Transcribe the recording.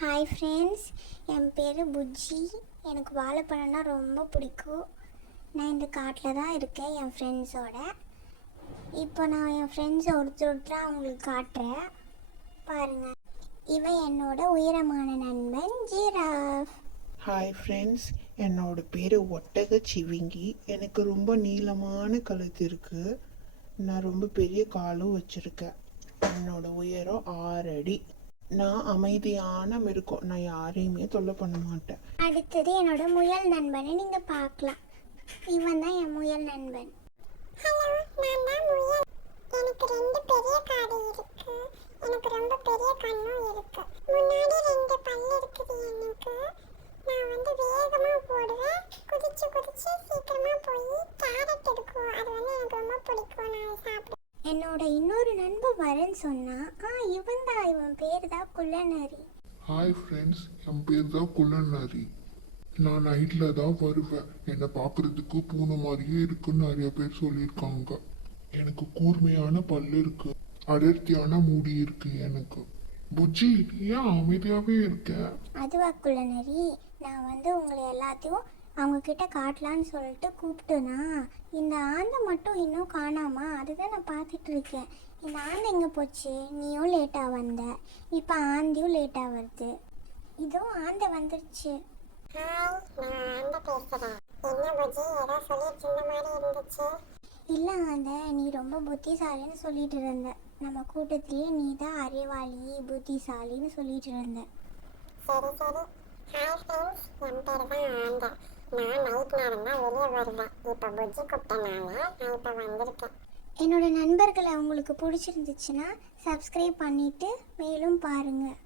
Hi friends, என் பேர் புஜ்ஜி. எனக்கு வாழைப்பழம்னா ரொம்ப பிடிக்கும். நான் இந்த காட்டில் தான் இருக்கேன் என் ஃப்ரெண்ட்ஸோட. இப்போ நான் என் ஃப்ரெண்ட்ஸை ஒருத்தராக அவங்களுக்கு காட்டுறேன் பாருங்கள். இவன் என்னோட உயரமான நண்பன் ஜிராஃப். ஹாய் ஃப்ரெண்ட்ஸ், என்னோட பேர் ஒட்டக சிவிங்கி. எனக்கு ரொம்ப நீளமான கழுத்து இருக்குது. நான் ரொம்ப பெரிய காலும் வச்சுருக்கேன். என்னோட உயரம் 6 அடி. நான் அமைதியான மிருகம். நான் யாரையுமே தொல்லை பண்ண மாட்டேன். அடுத்தது என்னோட முயல் நண்பனை நீங்கள் பார்க்கலாம். இவன் தான் என் முயல் நண்பன். ஹலோ, நான் தான் முயல். எனக்கு 2 பெரிய காது இருக்கு. எனக்கு ரொம்ப பெரிய கண்ணும் இருக்கு. முன்னாடி 2 பல்லு இருக்குது எனக்கு. நான் வேகமா போடுவேன். குதிச்சு சீக்கிரமா போய் கேரட் இருக்கும். அது எனக்கு ரொம்ப பிடிக்கும். நான் சாப்பிடுவேன். என்னோட இன்னொரு நண்பன் வரேன்னு சொன்னா இவன் பேர் தான் குள்ளநரி. ஹாய் ஃப்ரெண்ட்ஸ், என் பேர் தான் குள்ளநரி. நான் நைட்டில் தான் வருவேன். என்னை பார்க்குறதுக்கு பூனை மாதிரியே இருக்குன்னு நிறைய பேர் சொல்லியிருக்காங்க. எனக்கு கூர்மையான பல்லு இருக்கு, அடர்த்தியான முடி இருக்கு எனக்கு. புஜ்ஜி, ஏன் அமைதியாகவே இருக்க? அதுவா குள்ளநரி, நான் உங்களை எல்லாத்தையும் அவங்க கிட்ட காட்டலான்னு சொல்லிட்டு கூப்பிட்டேனா, இந்த ஆந்தை மட்டும் இன்னும் காணாமா, அதுதான் நான் பார்த்துட்டு இருக்கேன். இந்த ஆந்தை எங்கே போச்சு? நீயும் லேட்டாக வந்த, இப்போ ஆந்தியும் லேட்டாக வருது. இதோ ஆந்தை வந்துருச்சு. ஹாய், நான் ஆண்ட பேசுறேன். என்ன புஜ்ஜி, ஏதோ சொல்லிட்டு இருந்த மாதிரி இருந்துச்சு? இல்லை ஆந்தை, நீ ரொம்ப புத்திசாலின்னு சொல்லிட்டு இருந்த. நம்ம கூட்டத்திலேயே நீ தான் அறிவாளி புத்திசாலின்னு சொல்லிட்டு இருந்த. சரி. ஹாய் ஃப்ரெண்ட்ஸ், என் பேர் தான் ஆண்ட. நான் நைட் நேரம் தான் வெளியே வருவேன். இப்போ புஜ்ஜி கூப்பிட்டனால நான் இப்போ வந்திருக்கேன். என்னோட நண்பர்களை உங்களுக்கு பிடிச்சிருந்துச்சுன்னா சப்ஸ்கிரைப் பண்ணிவிட்டு மேலும் பாருங்கள்.